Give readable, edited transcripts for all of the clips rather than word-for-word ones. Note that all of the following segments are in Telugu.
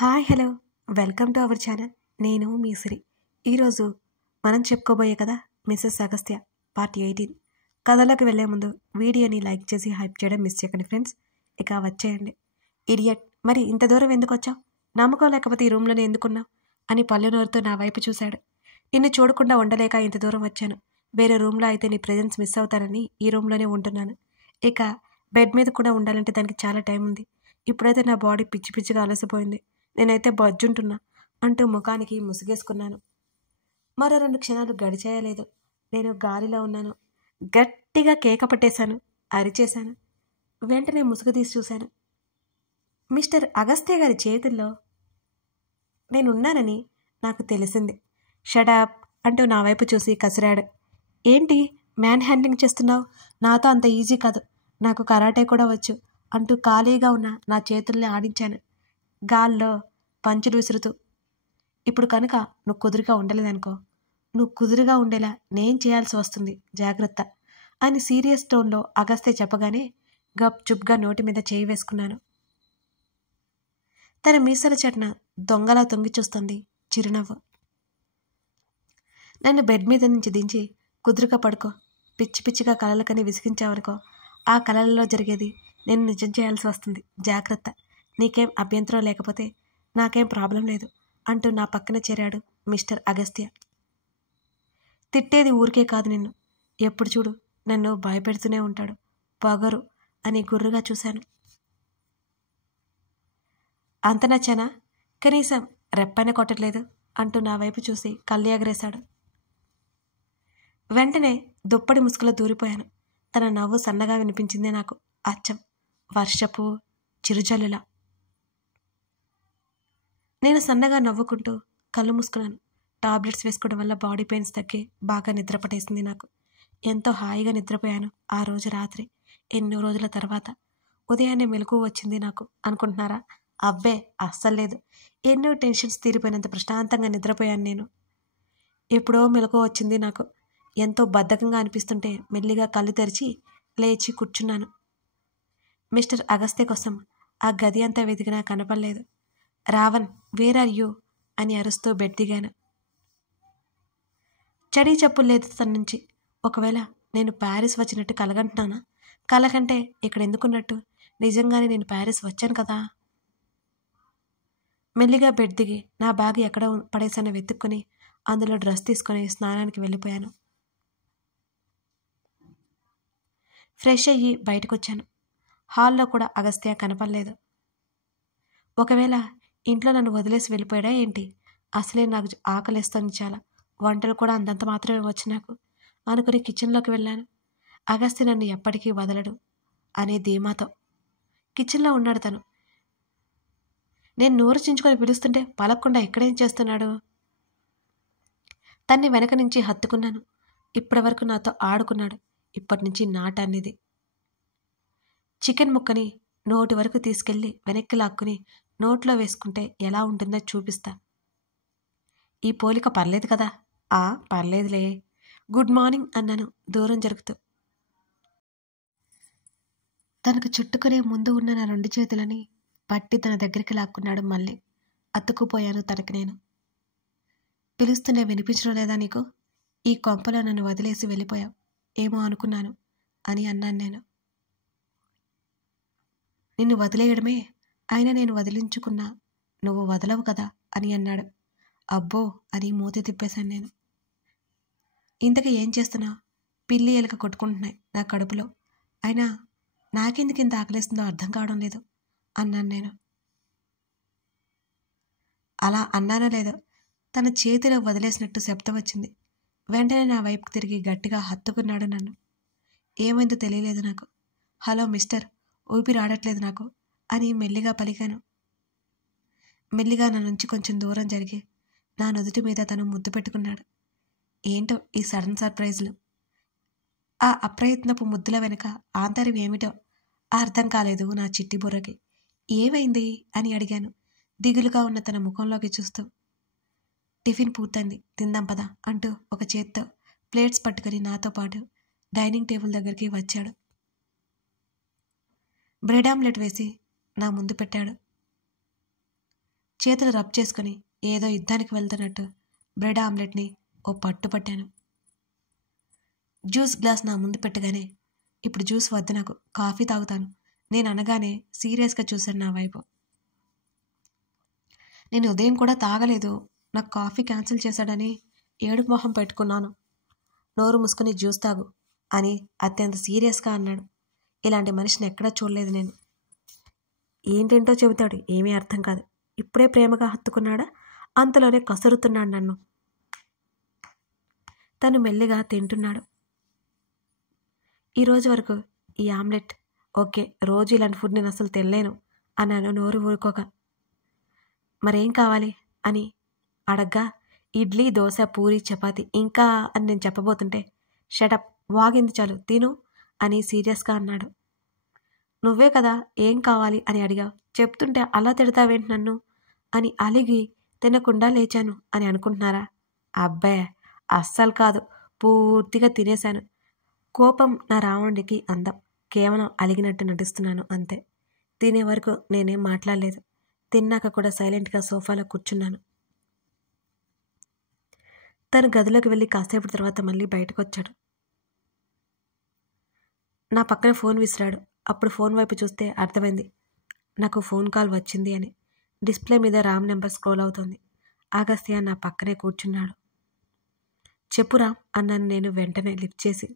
Hi hello welcome to our channel. నేను మీ సిరి. ఈరోజు మనం చెప్పుకోబోయే కదా మిసెస్ అగస్త్య పార్ట్ 18. కథలోకి వెళ్లే ముందు వీడియోని లైక్ చేసి హైప్ చేయడం మిస్ చేయకండి ఫ్రెండ్స్. ఇక వచ్చేయండి. ఇడియట్, మరి ఇంత దూరం ఎందుకు వచ్చావు? నమ్మకం లేకపోతే ఈ రూమ్లోనే ఎందుకున్నావు అని పల్లెనూరుతో నా వైపు చూశాడు. నిన్ను చూడకుండా ఉండలేక ఇంత దూరం వచ్చాను. వేరే రూమ్లో అయితే నీ ప్రెజెన్స్ మిస్ అవుతానని ఈ రూమ్లోనే ఉంటున్నాను. ఇక బెడ్ మీద కూడా ఉండాలంటే దానికి చాలా టైం ఉంది. ఇప్పుడైతే నా బాడీ పిచ్చి పిచ్చిగా అలసిపోయింది. నేనైతే బజ్జుంటున్నా అంటూ ముఖానికి ముసుగేసుకున్నాను. మరో 2 క్షణాలు గడిచేయలేదు. నేను గాలిలో ఉన్నాను. గట్టిగా కేక పట్టేశాను, అరిచేశాను. వెంటనే ముసుగు తీసి చూశాను. మిస్టర్ అగస్త్య గారి చేతుల్లో నేనున్నానని నాకు తెలిసింది. షడాప్ అంటూ నా వైపు చూసి కసిరాడు. ఏంటి మ్యాన్ హ్యాండ్లింగ్ చేస్తున్నావు? నాతో అంత ఈజీ కాదు, నాకు కరాటే కూడా వచ్చు అంటూ ఖాళీగా ఉన్న నా చేతుల్ని ఆడించాను గాల్లో పంచులు విసురుతూ. ఇప్పుడు కనుక నువ్వు కుదురుగా ఉండలేదనుకో, నువ్వు కుదురుగా ఉండేలా నేను చేయాల్సి వస్తుంది, జాగ్రత్త అని సీరియస్ టోన్లో అగస్త్య చెప్పగానే గప్ చుప్గా నోటి మీద చేయి వేసుకున్నాను. తన మీసల చట్న దొంగలా తొంగి చూస్తుంది చిరునవ్వు. నన్ను బెడ్ మీద నుంచి దించి కుదురుగా పడుకో, పిచ్చి పిచ్చిగా కలలకని విసిగించావనుకో, ఆ కలలలో జరిగేది నేను నిజం చేయాల్సి వస్తుంది, జాగ్రత్త, నీకేం అభ్యంతరం లేకపోతే నాకేం ప్రాబ్లం లేదు అంటూ నా పక్కన చేరాడు మిస్టర్ అగస్త్య. తిట్టేది ఊరికే కాదు నిన్ను, ఎప్పుడు చూడు నన్ను భయపెడుతూనే ఉంటాడు, పొగరు అని గుర్రుగా చూశాను. అంత నచ్చానా? కనీసం రెప్పైన కొట్టట్లేదు అంటూ నా వైపు చూసి కళ్ళు ఎగరేశాడు. వెంటనే దుప్పటి ముసుగులో దూరిపోయాను. తన నవ్వు సన్నగా వినిపించింది నాకు, అచ్చం వర్షపు చిరుజల్లులా. నేను సన్నగా నవ్వుకుంటూ కళ్ళు మూసుకున్నాను. టాబ్లెట్స్ వేసుకోవడం వల్ల బాడీ పెయిన్స్ తగ్గి బాగా నిద్ర పట్టేసింది నాకు. ఎంతో హాయిగా నిద్రపోయాను ఆ రోజు రాత్రి. ఎన్నో రోజుల తర్వాత ఉదయాన్నే మెలకువ వచ్చింది నాకు అనుకుంటున్నారా? అబ్బే అస్సలు లేదు. ఎన్నో టెన్షన్స్ తీరిపోయినంత ప్రశాంతంగా నిద్రపోయాను నేను. ఎప్పుడో మెలకువ వచ్చింది నాకు. ఎంతో బద్ధకంగా అనిపిస్తుంటే మెల్లిగా కళ్ళు తెరిచి లేచి కూర్చున్నాను. మిస్టర్ అగస్త్య కోసం ఆ గది అంతా వెతికినా కనపడలేదు. రావణ్, వేర్ ఆర్ యూ అని అరుస్తూ బెడ్ దిగాను. చడీ చప్పులు లేదు తన నుంచి. ఒకవేళ నేను ప్యారిస్ వచ్చినట్టు కలగంటున్నానా? కలగంటే ఇక్కడ ఎందుకున్నట్టు? నిజంగానే నేను ప్యారిస్ వచ్చాను కదా. మెల్లిగా బెడ్ దిగి నా బ్యాగ్ ఎక్కడ పడేసానో వెతుక్కుని అందులో డ్రెస్ తీసుకొని స్నానానికి వెళ్ళిపోయాను. ఫ్రెష్ అయ్యి బయటకొచ్చాను. హాల్లో కూడా అగస్త్య కనపడలేదు. ఒకవేళ ఇంట్లో నన్ను వదిలేసి వెళ్ళిపోయాడా ఏంటి? అసలే నాకు ఆకలిస్తోంది చాలా, వంటలు కూడా అంతంత మాత్రమే వచ్చు నాకు అనుకుని కిచెన్లోకి వెళ్ళాను. అగస్త్య నన్ను ఎప్పటికీ వదలడు అనే ధీమాతో కిచెన్లో ఉన్నాడు తను. నేను నోరు చించుకొని పిలుస్తుంటే పలక్కుండా ఎక్కడేం చేస్తున్నాడు? తన్ని వెనక నుంచి హత్తుకున్నాను. ఇప్పటి వరకు నాతో ఆడుకున్నాడు, ఇప్పటి నుంచి నాటనేది. చికెన్ ముక్కని నోటి వరకు తీసుకెళ్లి వెనక్కి లాక్కుని నోట్లో వేసుకుంటే ఎలా ఉంటుందో చూపిస్తా. ఈ పోలిక పర్లేదు కదా? పర్లేదులే, గుడ్ మార్నింగ్ అన్నాను దూరం జరుగుతూ. తనకు చుట్టుకునే ముందు ఉన్న నా 2 చేతులని పట్టి తన దగ్గరికి లాక్కున్నాడు. మళ్ళీ అతుక్కుపోయాను తనకి నేను. పిలుస్తూనే వినిపించడం లేదా నీకు? ఈ కొంపలో నన్ను వదిలేసి వెళ్ళిపోయావు ఏమో అనుకున్నాను అని అన్నాను నేను. నిన్ను వదిలేయడమే, అయినా నేను వదిలించుకున్నా నువ్వు వదలవు కదా అని అన్నాడు. అబ్బో అని మూతి తిప్పేశాను నేను. ఇంతకీ ఏం చేస్తున్నా? పిల్లి ఎలుక కొట్టుకుంటున్నాయి నా కడుపులో, అయినా నాకెందుకు ఇంత ఆకలిస్తుందో అర్థం కావడం లేదు అన్నాను నేను. అలా అన్నానో లేదో తన చేతిలో వదిలేసినట్టు శబ్దం వచ్చింది. వెంటనే నా వైపుకు తిరిగి గట్టిగా హత్తుకున్నాడు నన్ను. ఏమైందో తెలియలేదు నాకు. హలో మిస్టర్, ఊపిరాడట్లేదు నాకు అని మెల్లిగా పలికాను. మెల్లిగా నా నుంచి కొంచెం దూరం జరిగి నా నుదుటి మీద తను ముద్దు పెట్టుకున్నాడు. ఏంటో ఈ సడన్ సర్ప్రైజ్లు, ఆ అప్రయత్నపు ముద్దుల వెనుక ఆంతర్యం ఏమిటో అర్థం కాలేదు నా చిట్టి బుర్రకి. ఏమైంది అని అడిగాను దిగులుగా ఉన్న తన ముఖంలోకి చూస్తూ. టిఫిన్ పూర్తయింది, తిందాం పదా అంటూ ఒక చేత్తో ప్లేట్స్ పట్టుకుని నాతో పాటు డైనింగ్ టేబుల్ దగ్గరికి వచ్చాడు. బ్రెడ్ ఆమ్లెట్ వేసి నా ముందు పెట్టాడు. చేతులు రబ్ చేసుకుని ఏదో యుద్ధానికి వెళ్తున్నట్టు బ్రెడ్ ఆమ్లెట్ని ఓ పట్టు పట్టాను. జ్యూస్ గ్లాస్ నా ముందు పెట్టగానే, ఇప్పుడు జ్యూస్ వద్దు, నాకు కాఫీ తాగుతాను నేను అనగానే సీరియస్గా చూశాను నా వైపు. నేను ఉదయం కూడా తాగలేదు, నాకు కాఫీ క్యాన్సిల్ చేశాడని ఏడుపు మొహం పెట్టుకున్నాను. నోరు మూసుకుని జ్యూస్ తాగు అని అత్యంత సీరియస్గా అన్నాడు. ఇలాంటి మనిషిని ఎక్కడా చూడలేదు నేను. ఏంటేంటో చెబుతాడు, ఏమీ అర్థం కాదు. ఇప్పుడే ప్రేమగా హత్తుకున్నాడా, అంతలోనే కసురుతున్నాడు నన్ను. తను మెల్లిగా తింటున్నాడు. ఈరోజు వరకు ఈ ఆమ్లెట్ ఓకే, రోజు ఇలాంటి ఫుడ్ నేను అసలు తినలేను అన్నాను నోరు ఊరుకోగా. మరేం కావాలి అని అడగ్గా, ఇడ్లీ, దోశ, పూరి, చపాతి ఇంకా అని నేను చెప్పబోతుంటే, షటప్, వాగింది చాలు, తిను అని సీరియస్గా అన్నాడు. నువ్వే కదా ఏం కావాలి అని అడిగా, చెప్తుంటే అలా తిడతావేంటి నన్ను అని అలిగి తినకుండా లేచాను అని అనుకుంటున్నారా? అబ్బాయి అస్సలు కాదు, పూర్తిగా తినేశాను. కోపం నా రావణుడికి అందం. కేవలం అలిగినట్టు నటిస్తున్నాను అంతే. తినే వరకు నేనేం మాట్లాడలేదు. తిన్నాక కూడా సైలెంట్గా సోఫాలో కూర్చున్నాను. తను గదిలోకి వెళ్ళి కాసేపటి తర్వాత మళ్ళీ బయటకు వచ్చాడు. నా పక్కన ఫోన్ విసిరాడు. అప్పుడు ఫోన్ వైపు చూస్తే అర్థమైంది నాకు ఫోన్ కాల్ వచ్చింది అని. డిస్ప్లే మీద రామ్ నెంబర్ స్క్రోల్ అవుతోంది. అగస్త్య నా పక్కనే కూర్చున్నాడు. చెప్పు రామ్ అన్నాను నేను వెంటనే లిఫ్ట్ చేసి.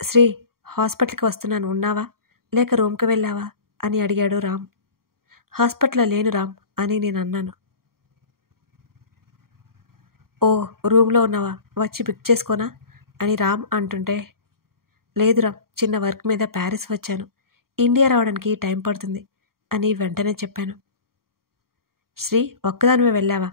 శ్రీ, హాస్పిటల్కి వస్తున్నాను, ఉన్నావా లేక రూమ్కి వెళ్ళావా అని అడిగాడు రామ్. హాస్పిటల్లో లేను రామ్ అని నేను అన్నాను. ఓ, రూమ్లో ఉన్నావా, వచ్చి పిక్ చేసుకోనా అని రామ్ అంటుంటే, లేదు రామ్, చిన్న వర్క్ మీద ప్యారిస్ వచ్చాను, ఇండియా రావడానికి టైం పడుతుంది అని వెంటనే చెప్పాను. శ్రీ, ఒక్కదానివే వెళ్ళావా,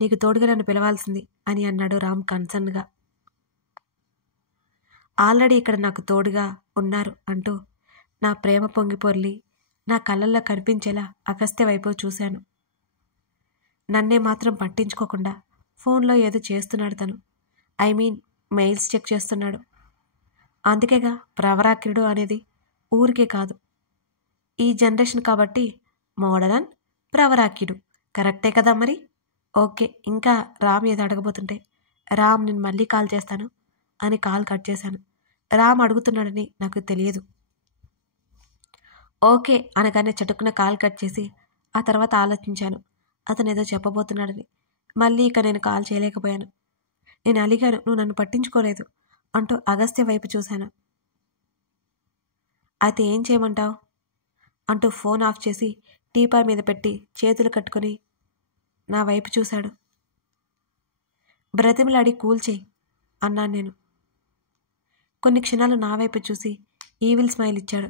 నీకు తోడుగా నన్ను పిలవాల్సింది అని అన్నాడు రామ్ కన్సర్న్గా. ఆల్రెడీ ఇక్కడ నాకు తోడుగా ఉన్నారు అంటూ నా ప్రేమ పొంగిపొర్లి నా కళ్ళల్లో కనిపించేలా అగస్త్య వైపు చూశాను. నన్నే మాత్రం పట్టించుకోకుండా ఫోన్లో ఏదో చేస్తున్నాడు తను. ఐ మీన్ మెయిల్స్ చెక్ చేస్తున్నాడు. అందుకేగా ప్రవరాక్యుడు అనేది. ఊరికే కాదు, ఈ జనరేషన్ కాబట్టి మోడరన్ ప్రవరాక్యుడు. కరెక్టే కదా మరి? ఓకే, ఇంకా రామ్ ఏదో అడగబోతుంటే, రామ్ నేను మళ్ళీ కాల్ చేస్తాను అని కాల్ కట్ చేశాను. రామ్ అడుగుతున్నాడని నాకు తెలియదు. ఓకే అనగానే చటుక్కున కాల్ కట్ చేసి ఆ తర్వాత ఆలోచించాను అతను ఏదో చెప్పబోతున్నాడని. మళ్ళీ ఇక నేను కాల్ చేయలేకపోయాను. నేను అలిగాను, నువ్వు నన్ను పట్టించుకోలేదు అంటూ అగస్త్య వైపు చూశాను. అయితే ఏం చేయమంటావు అంటూ ఫోన్ ఆఫ్ చేసి టీపాయ్ మీద పెట్టి చేతులు కట్టుకుని నా వైపు చూశాడు. బ్రతిమలాడి కూల్ చేయి అన్నాను నేను. కొన్ని క్షణాలు నా వైపు చూసి ఈవిల్ స్మైల్ ఇచ్చాడు.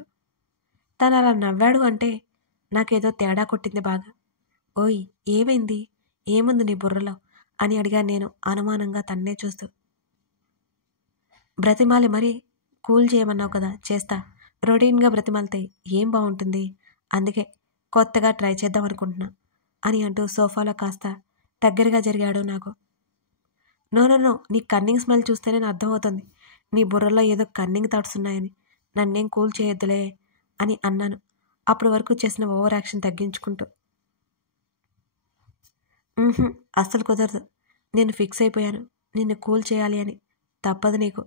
తను అలా నవ్వాడు అంటే నాకేదో తేడా కొట్టింది బాగా. ఓయ్, ఏమైంది, ఏముంది నీ బుర్రలో అని అడిగాను నేను అనుమానంగా తన్నే చూస్తూ. బ్రతిమాలి మరీ కూల్ చేయమన్నావు కదా, చేస్తా. రొటీన్గా బ్రతిమాలితే ఏం బాగుంటుంది, అందుకే కొత్తగా ట్రై చేద్దాం అనుకుంటున్నా అని అంటూ సోఫాలో కాస్త దగ్గరగా జరిగాడు నాకు. నో నో నో, నీ కన్నింగ్ స్మెల్ చూస్తేనే నాకు అర్థమవుతుంది నీ బుర్రలో ఏదో కన్నింగ్ థాట్స్ ఉన్నాయని. నన్నేం కూల్ చేయొద్దులే అని అన్నాను అప్పటి వరకు చేసిన ఓవర్ యాక్షన్ తగ్గించుకుంటూ. అస్సలు కుదరదు, నేను ఫిక్స్ అయిపోయాను నిన్ను కూల్ చేయాలి అని, తప్పదు నీకు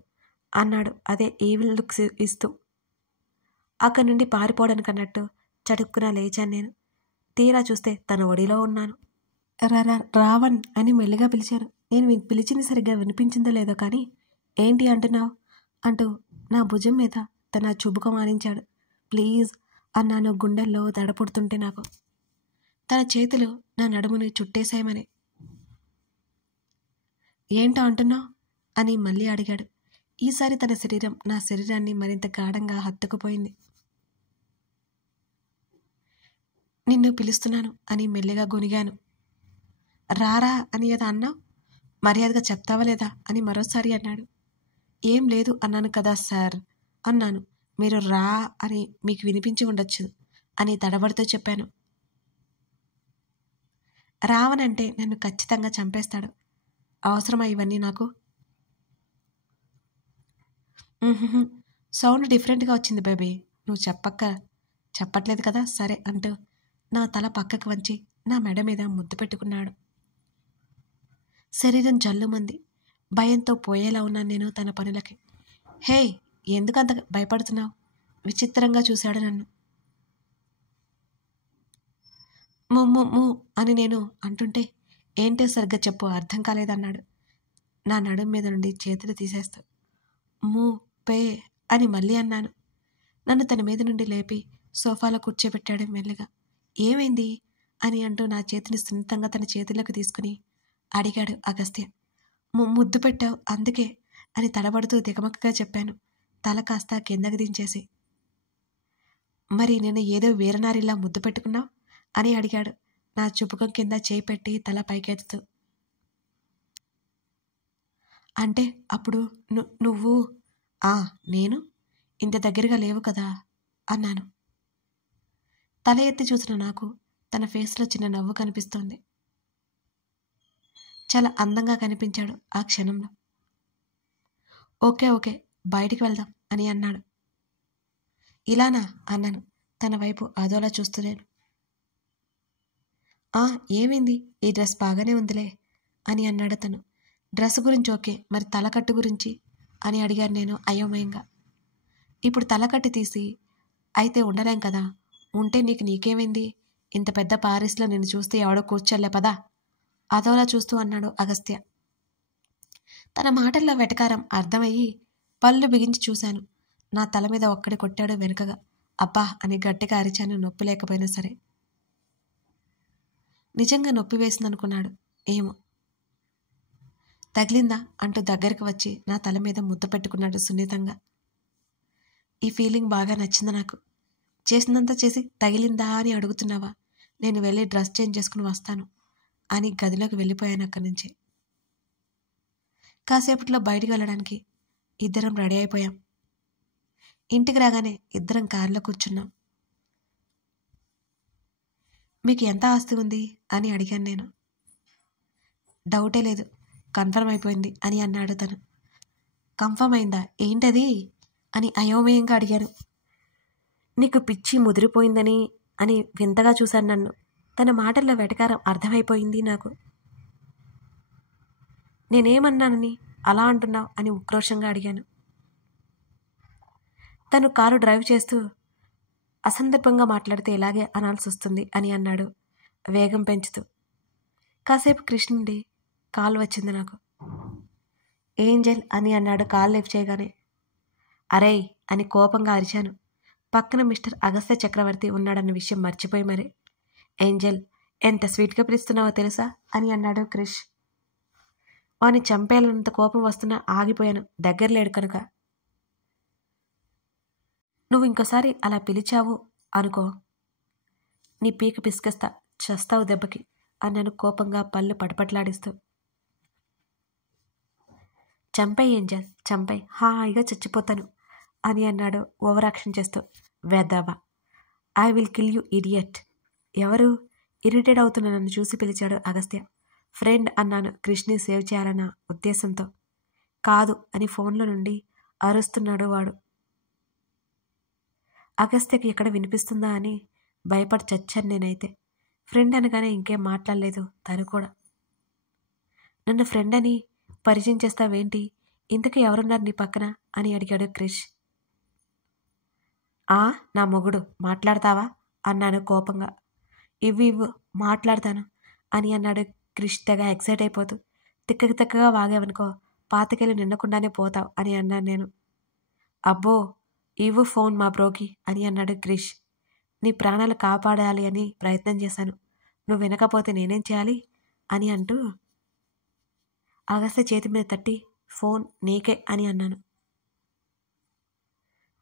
అన్నాడు అదే ఈవిల్ లుక్స్ ఇస్తూ. అక్కడి నుండి పారిపోవడానికి అన్నట్టు చటుక్కున లేచాను నేను. తీరా చూస్తే తన ఒడిలో ఉన్నాను. రావణ్ అని మెల్లిగా పిలిచాను. నేను పిలిచింది సరిగ్గా వినిపించిందో లేదో కానీ, ఏంటి అంటున్నావు అంటూ నా భుజం మీద తన చుబుకం ఆనించాడు. ప్లీజ్ అన్నాను గుండెల్లో దడపుడుతుంటే నాకు. తన చేతులు నా నడుముని చుట్టేశాయమని. ఏంటో అంటున్నావు అని మళ్ళీ అడిగాడు. ఈసారి తన శరీరం నా శరీరాన్ని మరింత గాఢంగా హత్తుకుపోయింది. నిన్ను పిలుస్తున్నాను అని మెల్లిగా గొనిగాను. రారా అని ఏదో అన్నావు, మర్యాదగా చెప్తావా లేదా అని మరోసారి అన్నాడు. ఏం లేదు అన్నాను కదా సార్ అన్నాను. మీరు రా అని మీకు వినిపించి ఉండొచ్చు అని తడబడుతూ చెప్పాను. రావనంటే నన్ను ఖచ్చితంగా చంపేస్తాడు. అవసరమా ఇవన్నీ నాకు? సౌండ్ డిఫరెంట్గా వచ్చింది బేబీ, నువ్వు చెప్పట్లేదు కదా, సరే అంటూ నా తల పక్కకు వంచి నా మెడ మీద ముద్దు పెట్టుకున్నాడు. శరీరం జల్లుమంది. భయంతో పోయేలా ఉన్నాను నేను తన పనులకి. హే, ఎందుకంత భయపడుతున్నావు? విచిత్రంగా చూశాడు నన్ను. ము అని నేను అంటుంటే, ఏంటో సరిగ్గా చెప్పు, అర్థం కాలేదన్నాడు నా నడుం మీద నుండి చేతులు తీసేస్తూ. మూ పే అని మళ్ళీ అన్నాను. నన్ను తన మీద నుండి లేపి సోఫాలో కూర్చోబెట్టాడు మెల్లిగా. ఏమైంది అని అంటూ నా చేతిని సున్నితంగా తన చేతుల్లోకి తీసుకుని అడిగాడు అగస్త్య. ముద్దు పెట్టావు అందుకే అని తడబడుతూ దిగమక్కగా చెప్పాను, తల కాస్త కిందకి దించేసి. మరి నేను ఏదో వీరనారిలా ముద్దు పెట్టుకున్నావు అని అడిగాడు నా చుపుకం కింద చేయి పెట్టి తల పైకెత్తుతూ. అంటే అప్పుడు నువ్వు నేను ఇంత దగ్గరగా లేవు కదా అన్నాను. తల ఎత్తి చూసిన నాకు తన ఫేస్లో చిన్న నవ్వు కనిపిస్తోంది. చాలా అందంగా కనిపించాడు ఆ క్షణంలో. ఓకే బయటికి వెళ్దాం అని అన్నాడు. ఇలానా అన్నాను తన వైపు అదోలా చూస్తున్నాను. ఏమైంది, ఈ డ్రెస్ బాగానే ఉందిలే అని అన్నాడు తను. డ్రెస్ గురించి ఓకే, మరి తలకట్టు గురించి అని అడిగాను నేను అయోమయంగా. ఇప్పుడు తలకట్టు తీసి అయితే ఉండలేం కదా, ఉంటే నీకేమైంది, ఇంత పెద్ద పారిస్లో నిన్ను చూస్తే ఎవడో కూర్చోలే పదా అదోలా చూస్తూ అన్నాడు అగస్త్య. తన మాటల్లో వెటకారం అర్థమయ్యి పళ్ళు బిగించి చూశాను. నా తల మీద ఒక్కడి కొట్టాడు వెనుకగా. అబ్బా అని గట్టిగా అరిచాను, నొప్పి లేకపోయినా సరే. నిజంగా నొప్పి వేసిందనుకున్నాడు ఏమో. తగిలిందా అంటూ దగ్గరికి వచ్చి నా తల మీద ముద్దు పెట్టుకున్నాడు సున్నితంగా. ఈ ఫీలింగ్ బాగా నచ్చింది నాకు. చేసిందంతా చేసి తగిలిందా అని అడుగుతున్నావా, నేను వెళ్ళి డ్రెస్ చేంజ్ చేసుకుని వస్తాను అని గదిలోకి వెళ్ళిపోయాను అక్కడి నుంచి. కాసేపట్లో బయటికి వెళ్ళడానికి ఇద్దరం రెడీ అయిపోయాం. ఇంటికి రాగానే ఇద్దరం కారులో కూర్చున్నాం. మీకు ఎంత ఆస్తి ఉంది అని అడిగాను నేను. డౌటే లేదు, కన్ఫర్మ్ అయిపోయింది అని అన్నాడు తను. కన్ఫర్మ్ అయిందా, ఏంటది అని అయోమయంగా అడిగాను. నీకు పిచ్చి ముదిరిపోయిందని అని వింతగా చూశాను నన్ను. తన మాటల్లో వెటకారం అర్థమైపోయింది నాకు. నేనేమన్నానని అలా అంటున్నావు అని ఉక్రోషంగా అడిగాను. తను కారు డ్రైవ్ చేస్తూ అసందర్భంగా మాట్లాడితే ఇలాగే అనాల్సి వస్తుంది అని అన్నాడు వేగం పెంచుతూ. కాసేపు కృష్ణ నుండి కాల్ వచ్చింది నాకు. ఏంజెల్ అని అన్నాడు కాల్ లిఫ్ట్ చేయగానే. అరేయ్ అని కోపంగా అరిచాను. పక్కన మిస్టర్ అగస్త్య చక్రవర్తి ఉన్నాడన్న విషయం మర్చిపోయి మరి. ఏంజెల్ ఎంత స్వీట్గా పిలుస్తున్నావో తెలుసా అని అన్నాడు క్రిష్. వాని చంపేయాలన్నంత కోపం వస్తున్నా ఆగిపోయాను, దగ్గర లేడు కనుక. నువ్వు ఇంకోసారి అలా పిలిచావు అనుకో, నీ పీక పిసికేస్తా, చస్తావు దెబ్బకి అన్నాను కోపంగా పళ్ళు పటపట్లాడిస్తూ. చంపై ఏంజల్, చంపై, హాయిగా చచ్చిపోతాను అని అన్నాడు ఓవర్ యాక్షన్ చేస్తూ. వేద్దావా, I will kill you idiot. ఎవరు? ఇరిటేట్ అవుతున్న నన్ను చూసి పిలిచాడు అగస్త్య. ఫ్రెండ్ అన్నాను క్రిష్ని సేవ్ చేయాలన్న ఉద్దేశంతో. కాదు అని ఫోన్లో నుండి అరుస్తున్నాడు వాడు. అగస్త్యకి ఎక్కడ వినిపిస్తుందా అని భయపడి చచ్చాను నేనైతే. ఫ్రెండ్ అనగానే ఇంకేం మాట్లాడలేదు తను కూడా. నన్ను ఫ్రెండ్ అని పరిచయం చేస్తావేంటి, ఇంతకీ ఎవరున్నారు నీ పక్కన అని అడిగాడు క్రిష్. నా మొగుడు, మాట్లాడతావా అన్నాను కోపంగా. ఇవ్వు మాట్లాడతాను అని అన్నాడు క్రిష్ తెగ ఎక్సైట్ అయిపోతూ. తిక్కగా వాగావనుకో, పాతికేళ్ళు నిండకుండానే పోతావు అని అన్నాను నేను. అబ్బో ఇవ్వు ఫోన్ మా బ్రోకి అని అన్నాడు క్రిష్. నీ ప్రాణాలు కాపాడాలి అని ప్రయత్నం చేశాను, నువ్వు వినకపోతే నేనేం చేయాలి అని అంటూ అగస్త్య చేతి మీద తట్టి ఫోన్ నీకే అని అన్నాను.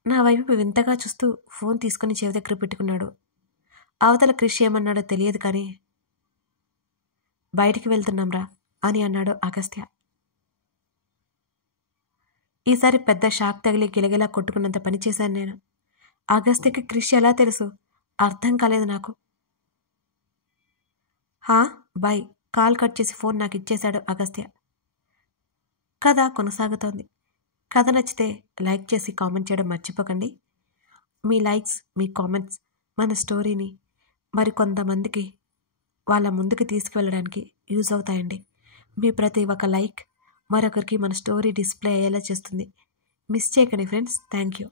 నా వైపు వింతగా చూస్తూ ఫోన్ తీసుకుని చెవి దగ్గర పెట్టుకున్నాడు. అవతల క్రిష్ ఏమన్నాడో తెలియదు కానీ బయటికి వెళ్తున్నాంరా అని అన్నాడు అగస్త్య. ఈసారి పెద్ద షాక్ తగిలి గిలగిలా కొట్టుకున్నంత పని చేశాను నేను. అగస్త్యకి క్రిష్ ఎలా తెలుసు అర్థం కాలేదు నాకు. బాయ్ కాల్ కట్ చేసి ఫోన్ నాకు ఇచ్చేశాడు అగస్త్య. కథ కొనసాగుతోంది. కథ నచ్చితే లైక్ చేసి కామెంట్ చేయడం మర్చిపోకండి. మీ లైక్స్, మీ కామెంట్స్ మన స్టోరీని మరికొంతమందికి వాళ్ళ ముందుకు తీసుకువెళ్ళడానికి యూజ్ అవుతాయండి. మీ ప్రతి ఒక్క లైక్ మరొకరికి మన స్టోరీ డిస్ప్లే అయ్యేలా చేస్తుంది. మిస్ చేయకండి ఫ్రెండ్స్. Thank you.